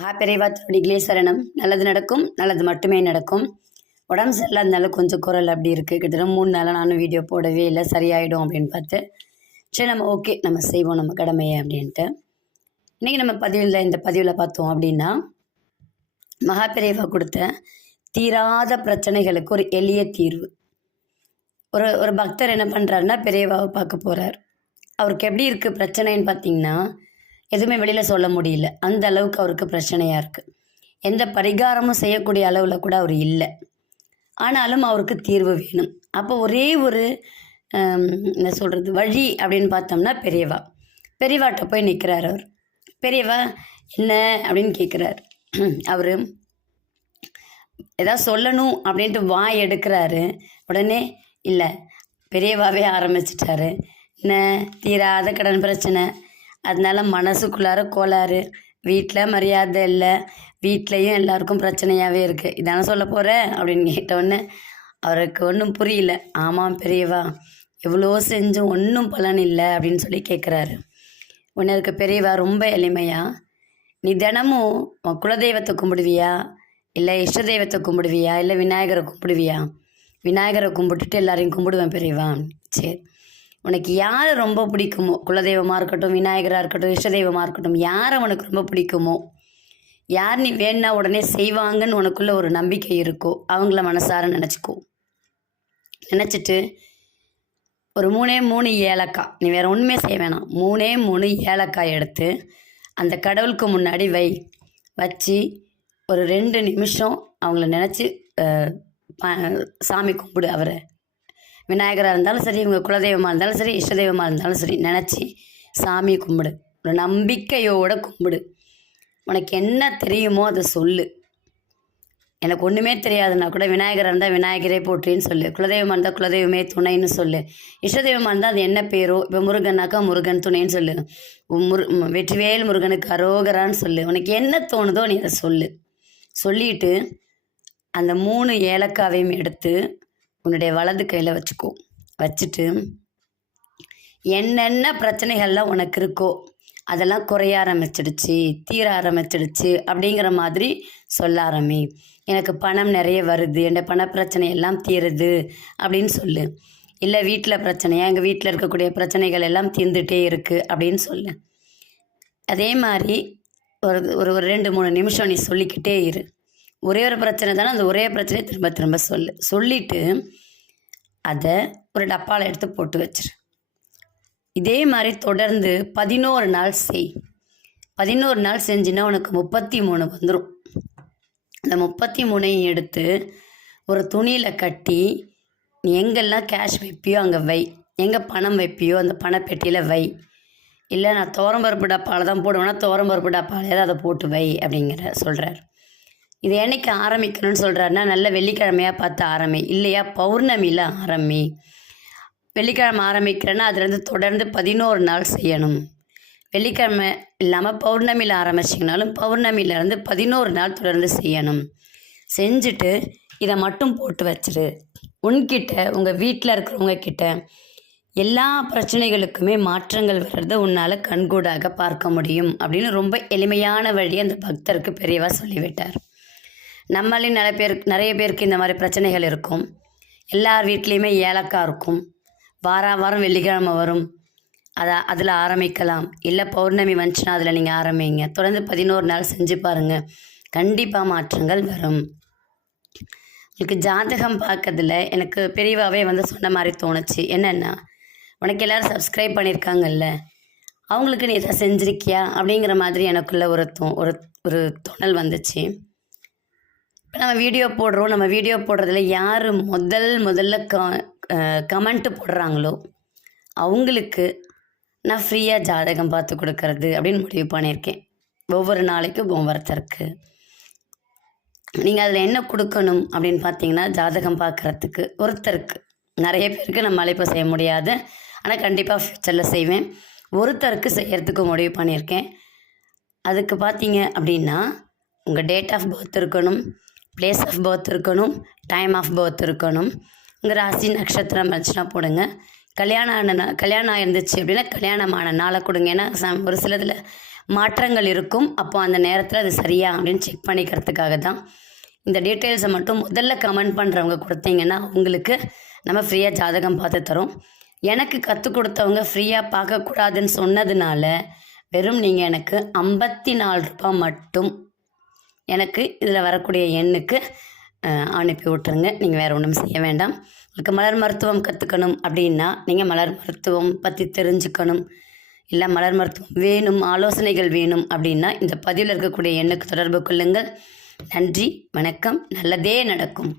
மகாபெரிவா திருடிகளே சரணம் நல்லது நடக்கும் நல்லது மட்டுமே நடக்கும். உடம்பு சரியில்லாதனால கொஞ்சம் குரல் அப்படி இருக்குது கிட்டத்தட்ட மூணு நாளாக நானும் வீடியோ போடவே இல்லை. சரியாயிடும் அப்படின்னு பார்த்து சரி நம்ம ஓகே நம்ம செய்வோம் நம்ம கடமையை அப்படின்ட்டு. இன்றைக்கி நம்ம பதிவில் இந்த பதிவில் பார்த்தோம் அப்படின்னா மகாபெரிவா கொடுத்த தீராத பிரச்சனைகளுக்கு ஒரு எளிய தீர்வு. ஒரு ஒரு பக்தர் என்ன பண்ணுறாருன்னா பெரியவாவை பார்க்க போகிறார் அவருக்கு எப்படி இருக்குது பிரச்சனைன்னு பார்த்தீங்கன்னா எதுவுமே வெளியில் சொல்ல முடியல. அந்த அளவுக்கு அவருக்கு பிரச்சனையாக இருக்குது எந்த பரிகாரமும் செய்யக்கூடிய அளவில் கூட அவர் இல்லை. ஆனாலும் அவருக்கு தீர்வு வேணும். அப்போ ஒரே ஒரு என்ன சொல்கிறது வழி அப்படின்னு பார்த்தோம்னா பெரியவா. பெரியவாட்ட போய் நிற்கிறார் அவர். பெரியவா என்ன? அப்படின்னு கேட்குறாரு அவர் ஏதாவது சொல்லணும் அப்படின்ட்டு வாய் எடுக்கிறாரு. உடனே இல்லை பெரியவாவே ஆரம்பிச்சிட்டாரு. என்ன? தீராத கடன் பிரச்சனை. அதனால மனசுக்குள்ளார கோளாறு. வீட்டில் மரியாதை இல்லை. வீட்லேயும் எல்லாருக்கும் பிரச்சனையாகவே இருக்குது இதானே சொல்ல போகிற அப்படின்னு கேட்டோன்னே அவருக்கு ஒன்றும் புரியல. ஆமாம் பெரியவா எவ்வளோ செஞ்சும் ஒன்றும் பலன் இல்லை அப்படின்னு சொல்லி கேட்குறாரு உன்னை இருக்க பெரியவா ரொம்ப எளிமையா? நீ தினமும் உன் குலதெய்வத்தை கும்பிடுவியா? இல்லை இஷ்ட தெய்வத்தை கும்பிடுவியா? இல்லை விநாயகரை கும்பிடுவியா? விநாயகரை கும்பிட்டுட்டு எல்லாரையும் கும்பிடுவேன் பெரியவா. சரி. உனக்கு யாரை ரொம்ப பிடிக்குமோ குலதெய்வமாக இருக்கட்டும் விநாயகராக இருக்கட்டும் இஷ்ட தெய்வமாக இருக்கட்டும் யாரை உனக்கு ரொம்ப பிடிக்குமோ யார் நீ வேணா உடனே செய்வாங்கன்னு உனக்குள்ள ஒரு நம்பிக்கை இருக்கோ அவங்கள மனசார நினச்சிக்கோ. நினச்சிட்டு ஒரு மூணே மூணு ஏலக்காய் நீ வேறு ஒன்றுமே செய்ய வேணாம். மூணே மூணு ஏலக்காய் எடுத்து அந்த கடவுளுக்கு முன்னாடி வை. வச்சு ஒரு ரெண்டு நிமிஷம் அவங்கள நினச்சி சாமி கும்பிடு அவரை. விநாயகராக இருந்தாலும் சரி இவங்க குலதெய்வமாக இருந்தாலும் சரி இஷ்ட தெய்வமாக இருந்தாலும் சரி நினச்சி சாமி கும்பிடு. ஒரு நம்பிக்கையோட கும்பிடு. உனக்கு என்ன தெரியுமோ அதை சொல்லு. எனக்கு ஒன்றுமே தெரியாதுன்னா கூட விநாயகராக இருந்தால் விநாயகரே போட்டுன்னு சொல்லு. குலதெய்வமாக இருந்தால் குலதெய்வமே துணைன்னு சொல்லு. இஷ்டதெய்வமாக இருந்தால் அது என்ன பேரோ? இப்போ முருகன்னாக்கா முருகன் துணைன்னு சொல்லு. முரு வெற்றிவேல் முருகனுக்கு அரோகரான்னு சொல்லு. உனக்கு என்ன தோணுதோ நீ அதை சொல்லு. சொல்லிட்டு அந்த மூணு ஏலக்காவையும் எடுத்து உன்னுடைய வலது கையில் வச்சுக்கோ. வச்சுட்டு என்னென்ன பிரச்சனைகள்லாம் உனக்கு இருக்கோ அதெல்லாம் குறைய ஆரம்பிச்சிடுச்சு தீர ஆரம்பிச்சிடுச்சு அப்படிங்கிற மாதிரி சொல்ல ஆரம்பி. எனக்கு பணம் நிறைய வருது என் பண பிரச்சனை எல்லாம் தீருது அப்படின்னு சொல்லு. இல்லை வீட்டில் பிரச்சனையா எங்கள் வீட்டில் இருக்கக்கூடிய பிரச்சனைகள் எல்லாம் தீர்ந்துட்டே இருக்குது அப்படின்னு சொல்லு. அதே மாதிரி ஒரு ஒரு ஒரு ரெண்டு மூணு நிமிஷம் நீ சொல்லிக்கிட்டே இரு. ஒரே ஒரு பிரச்சனை தானே? அந்த ஒரே பிரச்சனையை திரும்ப திரும்ப சொல்லு. சொல்லிட்டு அதை ஒரு டப்பாவில் எடுத்து போட்டு வச்சிரு. இதே மாதிரி தொடர்ந்து பதினோரு நாள் செய். பதினோரு நாள் செஞ்சுன்னா உனக்கு முப்பத்தி மூணு வந்துடும் அந்த முப்பத்தி மூணையும் எடுத்து ஒரு துணியில் கட்டி நீ எங்கெல்லாம் கேஷ் வைப்பியோ அங்கே வை. எங்கே பணம் வைப்பியோ அந்த பணப்பெட்டியில் வை. இல்லை நான் துவரம்பருப்பு டப்பாவில் தான் போடுவேன்னா துவரம்பருப்பு டப்பாவில் அதை போட்டு வை அப்படிங்கிற சொல்கிறார் இது என்னைக்கு ஆரம்பிக்கணும்னு சொல்கிறாருன்னா நல்ல வெள்ளிக்கிழமையாக பார்த்து ஆரம்பி. இல்லையா? பௌர்ணமியில் ஆரம்பி. வெள்ளிக்கிழமை ஆரம்பிக்கிறேன்னா அதுலேருந்து தொடர்ந்து பதினோரு நாள் செய்யணும். வெள்ளிக்கிழமை இல்லாமல் பௌர்ணமியில் ஆரம்பிச்சிங்கனாலும் பௌர்ணமியிலேருந்து பதினோரு நாள் தொடர்ந்து செய்யணும். செஞ்சுட்டு இதை மட்டும் போட்டு வச்சிரு. உன்கிட்ட உங்கள் வீட்டில் இருக்கிறவங்க கிட்ட எல்லா பிரச்சனைகளுக்குமே மாற்றங்கள் வர்றதை உன்னால் கண்கூடாக பார்க்க முடியும் அப்படின்னு ரொம்ப எளிமையான வழி அந்த பக்தருக்கு பெரியவா சொல்லிவிட்டார். நம்மளையும் நிறைய பேர் நிறைய பேருக்கு இந்த மாதிரி பிரச்சனைகள் இருக்கும். எல்லார் வீட்லேயுமே ஏலக்காய் இருக்கும். வார வாரம் வெள்ளிக்கிழமை வரும். அதை அதில் ஆரம்பிக்கலாம். இல்லை பௌர்ணமி வந்துச்சுன்னா அதில் நீங்கள் ஆரம்பிங்க. தொடர்ந்து பதினோரு நாள் செஞ்சு பாருங்கள் கண்டிப்பாக மாற்றங்கள் வரும். உங்களுக்கு ஜாதகம் பார்க்கறதுல எனக்கு பெரியவாவே வந்து சொன்ன மாதிரி தோணுச்சு. என்னென்னா உனக்கு எல்லோரும் சப்ஸ்கிரைப் பண்ணியிருக்காங்கல்ல அவங்களுக்கு நீ எதாவது செஞ்சுருக்கியா? அப்படிங்கிற மாதிரி எனக்குள்ள ஒரு தோ ஒரு ஒரு துணல் வந்துச்சு. இப்போ நம்ம வீடியோ போடுறோம். நம்ம வீடியோ போடுறதுல யார் முதல் முதல்ல க கமெண்ட்டு போடுறாங்களோ அவங்களுக்கு நான் ஃப்ரீயாக ஜாதகம் பார்த்து கொடுக்கறது அப்படின்னு முடிவு பண்ணியிருக்கேன். ஒவ்வொரு நாளைக்கும் ஒவ்வொருத்தருக்கு நீங்கள் அதில் என்ன கொடுக்கணும் அப்படின்னு பார்த்தீங்கன்னா ஜாதகம் பார்க்குறதுக்கு ஒருத்தருக்கு. நிறைய பேருக்கு நம்ம அழைப்பு செய்ய முடியாது. ஆனால் கண்டிப்பாக ஃப்யூச்சரில் செய்வேன். ஒருத்தருக்கு செய்கிறதுக்கு முடிவு பண்ணியிருக்கேன். அதுக்கு பார்த்தீங்க அப்படின்னா உங்கள் டேட் ஆஃப் பர்த் இருக்கணும். பிளேஸ் ஆஃப் பர்த் இருக்கணும் டைம் ஆஃப் பர்த் இருக்கணும். உங்கள் ராசி நட்சத்திரம் இருந்துச்சுன்னா போடுங்க. கல்யாணம் ஆன கல்யாணம் ஆயிருந்துச்சு அப்படின்னா கல்யாணமான நாளை கொடுங்க. ஏன்னா ஒரு சிலதில் மாற்றங்கள் இருக்கும். அப்போ அந்த நேரத்தில் அது சரியா அப்படின்னு செக் பண்ணிக்கிறதுக்காக தான். இந்த டீட்டெயில்ஸை மட்டும் முதல்ல கமெண்ட் பண்ணுறவங்க கொடுத்தீங்கன்னா உங்களுக்கு நம்ம ஃப்ரீயாக ஜாதகம் பார்த்து தரோம். எனக்கு கற்றுக் கொடுத்தவங்க ஃப்ரீயாக பார்க்கக்கூடாதுன்னு சொன்னதுனால வெறும் நீங்கள் எனக்கு ஐம்பத்தி நாலு ரூபாய் மட்டும் எனக்கு இதில் வரக்கூடிய எண்ணுக்கு அனுப்பி விட்ருங்க நீங்கள் வேறு ஒன்றும் செய்ய வேண்டாம். உங்களுக்கு மலர் மருத்துவம் கற்றுக்கணும் அப்படின்னா நீங்கள் மலர் மருத்துவம் பற்றி தெரிஞ்சுக்கணும். இல்லை மலர் மருத்துவம் வேணும் ஆலோசனைகள் வேணும் அப்படின்னா இந்த பதிவில் இருக்கக்கூடிய எண்ணுக்கு தொடர்பு கொள்ளுங்கள். நன்றி வணக்கம். நல்லதே நடக்கும்.